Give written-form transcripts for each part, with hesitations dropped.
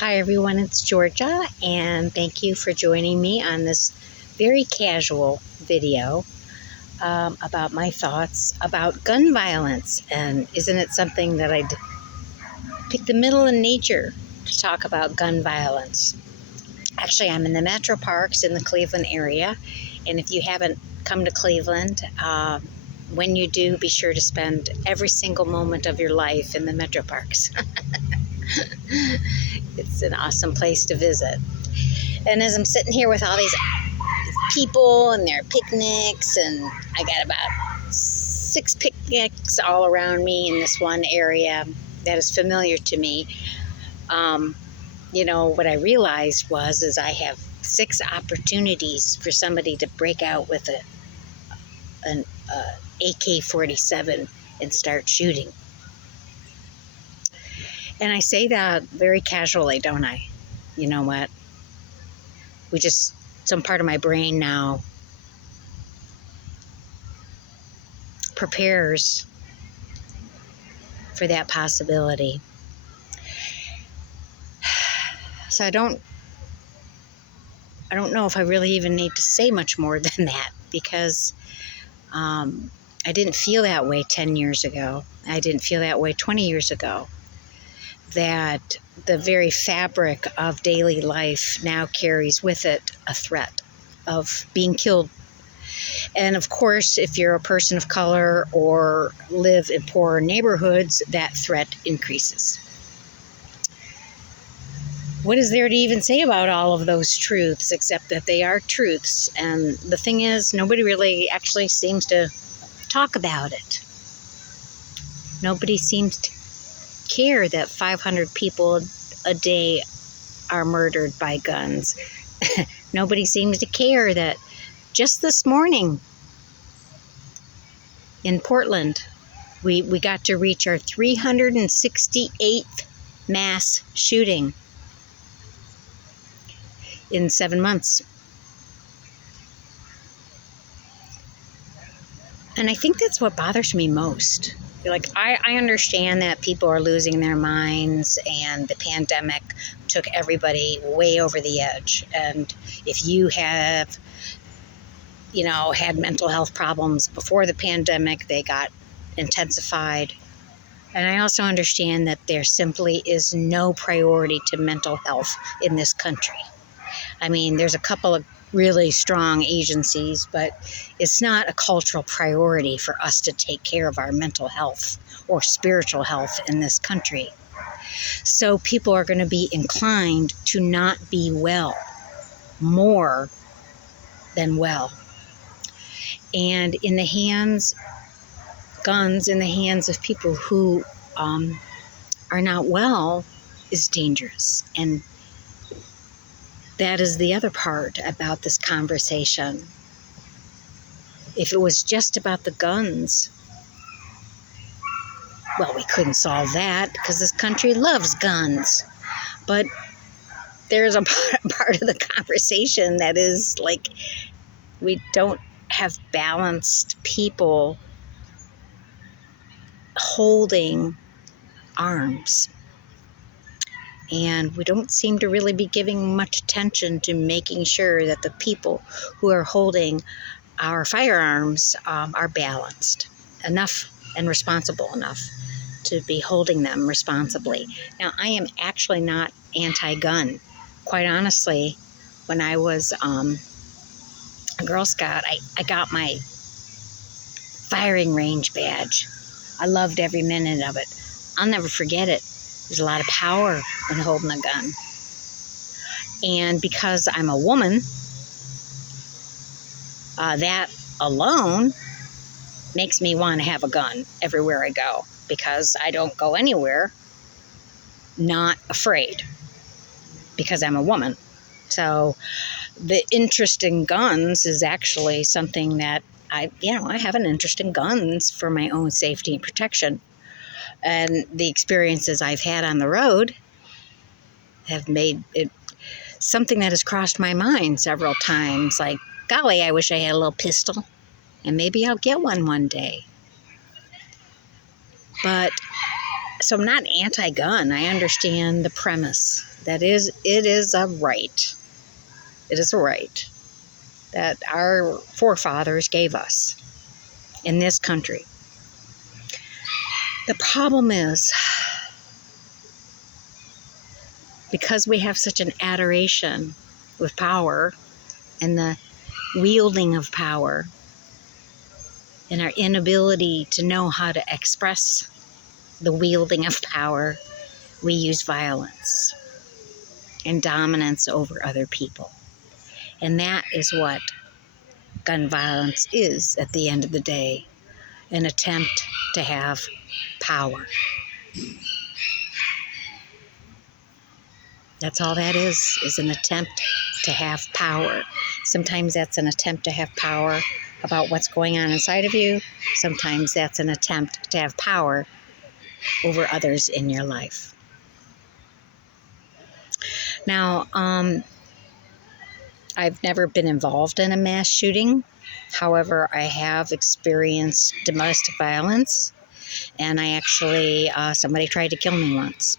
Hi everyone, it's Georgia, and thank you for joining me on this very casual video about my thoughts about gun violence. And isn't it something that I'd pick the middle of nature to talk about gun violence? Actually, I'm in the metro parks in the Cleveland area, and if you haven't come to Cleveland, when you do, be sure to spend every single moment of your life in the metro parks. It's an awesome place to visit. And as I'm sitting here with all these people and their picnics, and I got about 6 picnics all around me in this one area that is familiar to me, what I realized is I have 6 opportunities for somebody to break out with an AK-47 and start shooting. And I say that very casually, don't I? You know what? Some part of my brain now prepares for that possibility. So I don't know if I really even need to say much more than that, because I didn't feel that way 10 years ago. I didn't feel that way 20 years ago. That the very fabric of daily life now carries with it a threat of being killed. And of course, if you're a person of color or live in poorer neighborhoods, that threat increases. What is there to even say about all of those truths, except that they are truths? And the thing is, nobody really actually seems to talk about it. Nobody seems to care that 500 people a day are murdered by guns. Nobody seems to care that just this morning in Portland, we got to reach our 368th mass shooting in 7 months. And I think that's what bothers me most. I understand that people are losing their minds, and the pandemic took everybody way over the edge. And if you have, had mental health problems before the pandemic, they got intensified. And I also understand that there simply is no priority to mental health in this country. I mean, there's a couple of really strong agencies, but it's not a cultural priority for us to take care of our mental health or spiritual health in this country. So people are going to be inclined to not be well more than well. And guns in the hands of people who are not well is dangerous. And that is the other part about this conversation. If it was just about the guns, well, we couldn't solve that because this country loves guns. But there's a part of the conversation that is like, we don't have balanced people holding arms. And we don't seem to really be giving much attention to making sure that the people who are holding our firearms are balanced enough and responsible enough to be holding them responsibly. Now, I am actually not anti-gun. Quite honestly, when I was a Girl Scout, I got my firing range badge. I loved every minute of it. I'll never forget it. There's a lot of power in holding a gun. And because I'm a woman, that alone makes me want to have a gun everywhere I go, because I don't go anywhere not afraid, because I'm a woman. So the interest in guns is actually something that I have an interest in guns for my own safety and protection. And the experiences I've had on the road have made it something that has crossed my mind several times. Like, golly, I wish I had a little pistol, and maybe I'll get one day. But so I'm not anti-gun. I understand the premise it is a right. It is a right that our forefathers gave us in this country. The problem is, because we have such an adoration with power and the wielding of power, and our inability to know how to express the wielding of power, we use violence and dominance over other people. And that is what gun violence is at the end of the day, an attempt to have power. That's all that is an attempt to have power. Sometimes that's an attempt to have power about what's going on inside of you. Sometimes that's an attempt to have power over others in your life. Now, I've never been involved in a mass shooting. However, I have experienced domestic violence, and I actually, somebody tried to kill me once,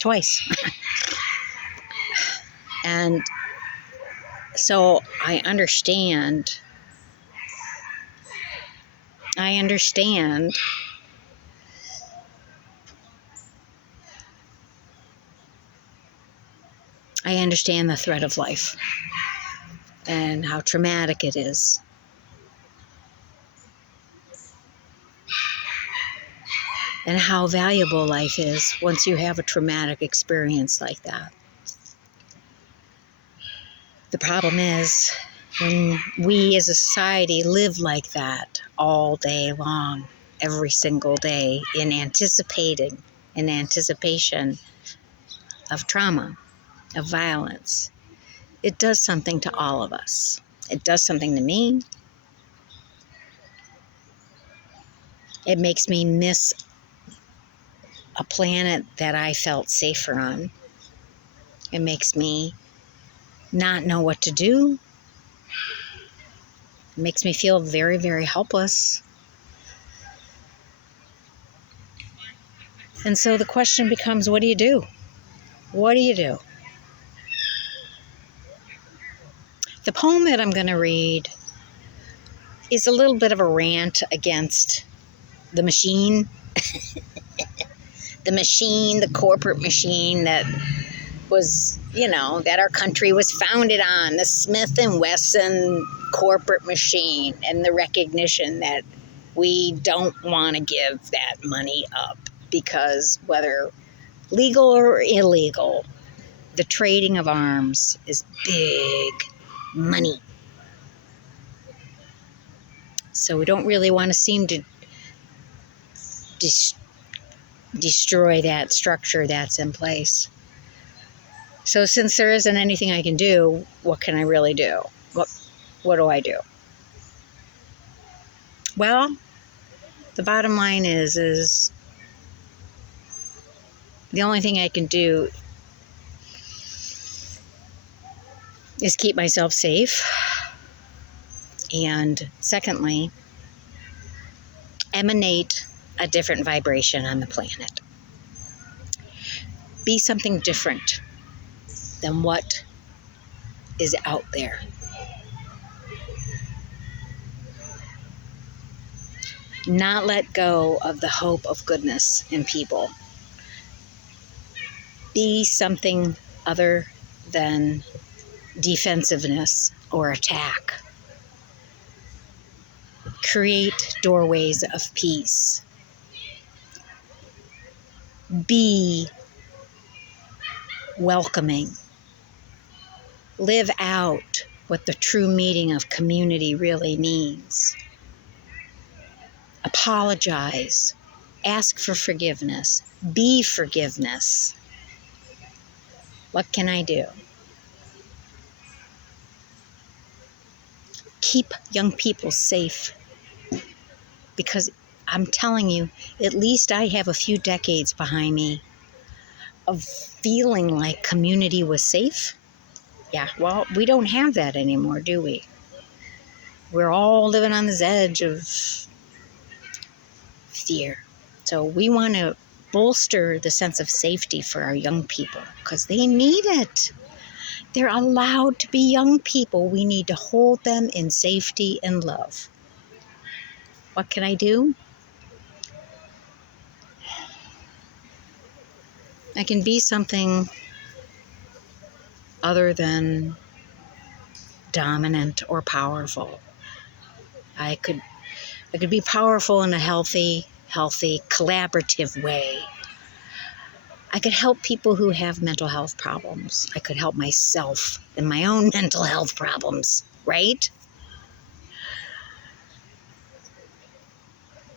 twice. And so I understand the threat of life and how traumatic it is. And how valuable life is once you have a traumatic experience like that. The problem is when we as a society live like that all day long, every single day, in anticipation of trauma, of violence. It does something to all of us. It does something to me. It makes me miss a planet that I felt safer on. It makes me not know what to do. It makes me feel very, very helpless. And so the question becomes, what do you do? What do you do? The poem that I'm going to read is a little bit of a rant against the machine. The machine, the corporate machine that was, that our country was founded on, the Smith and Wesson corporate machine, and the recognition that we don't want to give that money up because whether legal or illegal, the trading of arms is big money. So we don't really want to seem to destroy that structure that's in place. So since there isn't anything I can do, what can I really do? What do I do? Well, the bottom line is the only thing I can do is keep myself safe. And secondly, emanate a different vibration on the planet. Be something different than what is out there. Not let go of the hope of goodness in people. Be something other than defensiveness or attack. Create doorways of peace. Be welcoming. Live out what the true meaning of community really means. Apologize. Ask for forgiveness. Be forgiveness. What can I do? Keep young people safe. Because I'm telling you, at least I have a few decades behind me of feeling like community was safe. Yeah, well, we don't have that anymore, do we? We're all living on this edge of fear. So we want to bolster the sense of safety for our young people because they need it. They're allowed to be young people. We need to hold them in safety and love. What can I do? I can be something other than dominant or powerful. I could be powerful in a healthy, collaborative way. I could help people who have mental health problems. I could help myself in my own mental health problems, right?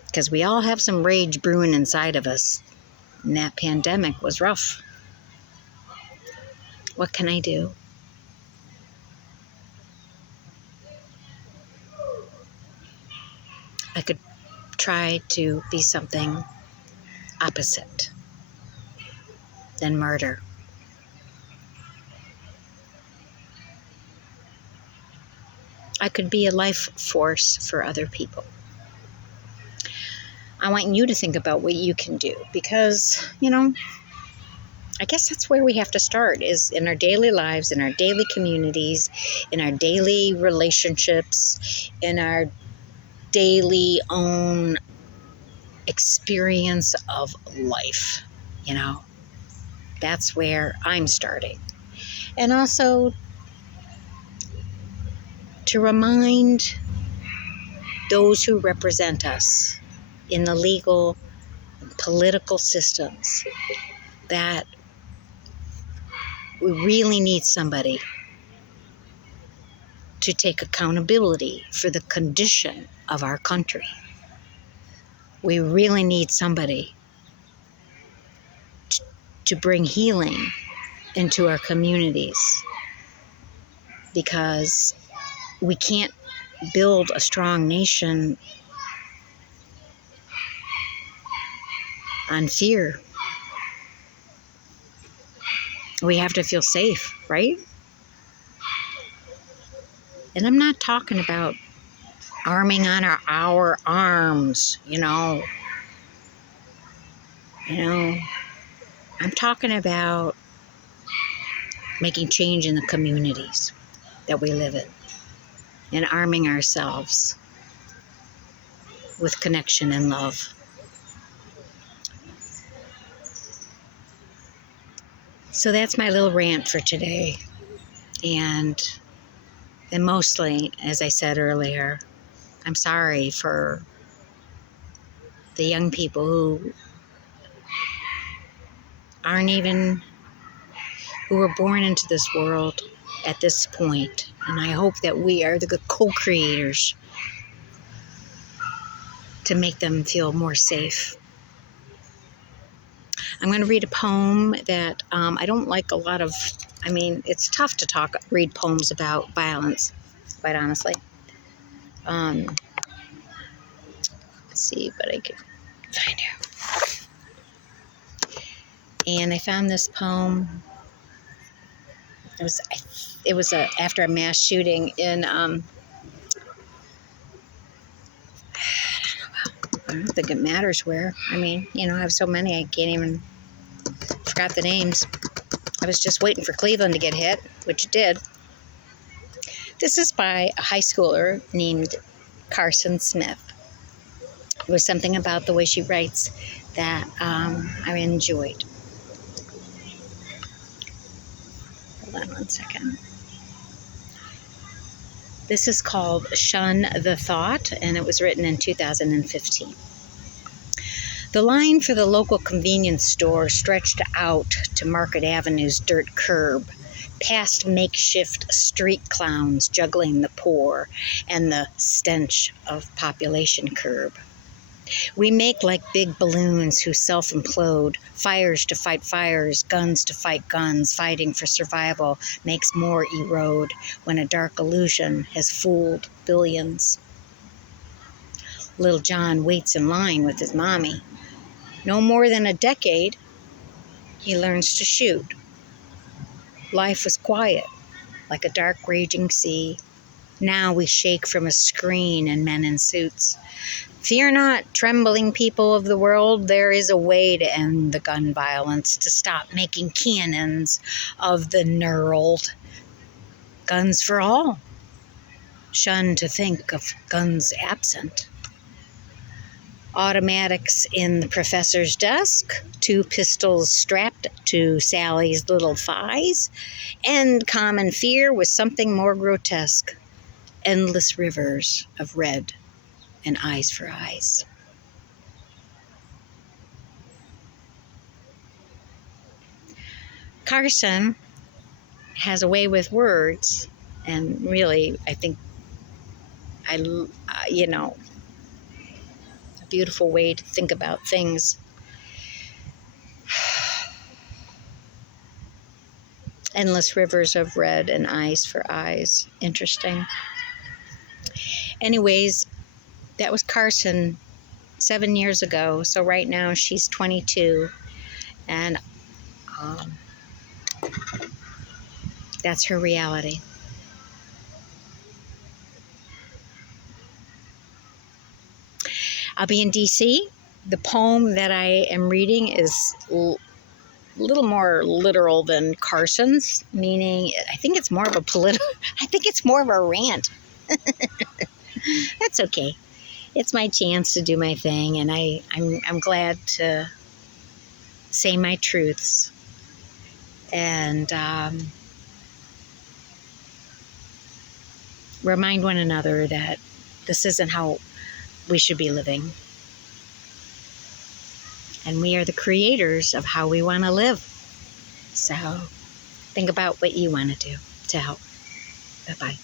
Because we all have some rage brewing inside of us. And that pandemic was rough. What can I do? I could try to be something opposite than murder. I could be a life force for other people. I want you to think about what you can do because, I guess that's where we have to start is in our daily lives, in our daily communities, in our daily relationships, in our daily own experience of life. That's where I'm starting. And also to remind those who represent us in the legal and political systems that we really need somebody to take accountability for the condition of our country. We really need somebody to bring healing into our communities because we can't build a strong nation on fear. We have to feel safe, right? And I'm not talking about arming on our arms, I'm talking about making change in the communities that we live in and arming ourselves with connection and love. So that's my little rant for today. And mostly, as I said earlier, I'm sorry for the young people who were born into this world at this point. And I hope that we are the good co-creators to make them feel more safe. I'm going to read a poem that I don't like a lot of. It's tough to read poems about violence, quite honestly. Let's see what I can find out. And I found this poem. It was after a mass shooting in. I don't think it matters where. I have so many I can't even. Forgot the names. I was just waiting for Cleveland to get hit, which it did. This is by a high schooler named Carson Smith. It was something about the way she writes that I enjoyed. Hold on one second. This is called Shun the Thought, and it was written in 2015. The line for the local convenience store stretched out to Market Avenue's dirt curb, past makeshift street clowns juggling the poor and the stench of population curb. We make like big balloons who self-implode, fires to fight fires, guns to fight guns, fighting for survival makes more erode when a dark illusion has fooled billions. Little John waits in line with his mommy. No more than a decade, he learns to shoot. Life was quiet, like a dark raging sea. Now we shake from a screen and men in suits. Fear not, trembling people of the world. There is a way to end the gun violence, to stop making cannons of the knurled. Guns for all. Shun to think of guns absent. Automatics in the professor's desk, 2 pistols strapped to Sally's little thighs, and common fear was something more grotesque. Endless rivers of red and eyes for eyes. Carson has a way with words, and really, I think, a beautiful way to think about things. Endless rivers of red and eyes for eyes. Interesting. Anyways, that was Carson 7 years ago. So right now she's 22, and that's her reality. I'll be in DC. The poem that I am reading is a little more literal than Carson's, meaning I think it's more of a I think it's more of a rant. That's okay. It's my chance to do my thing, and I'm glad to say my truths and remind one another that this isn't how we should be living. And we are the creators of how we want to live. So think about what you want to do to help. Bye-bye.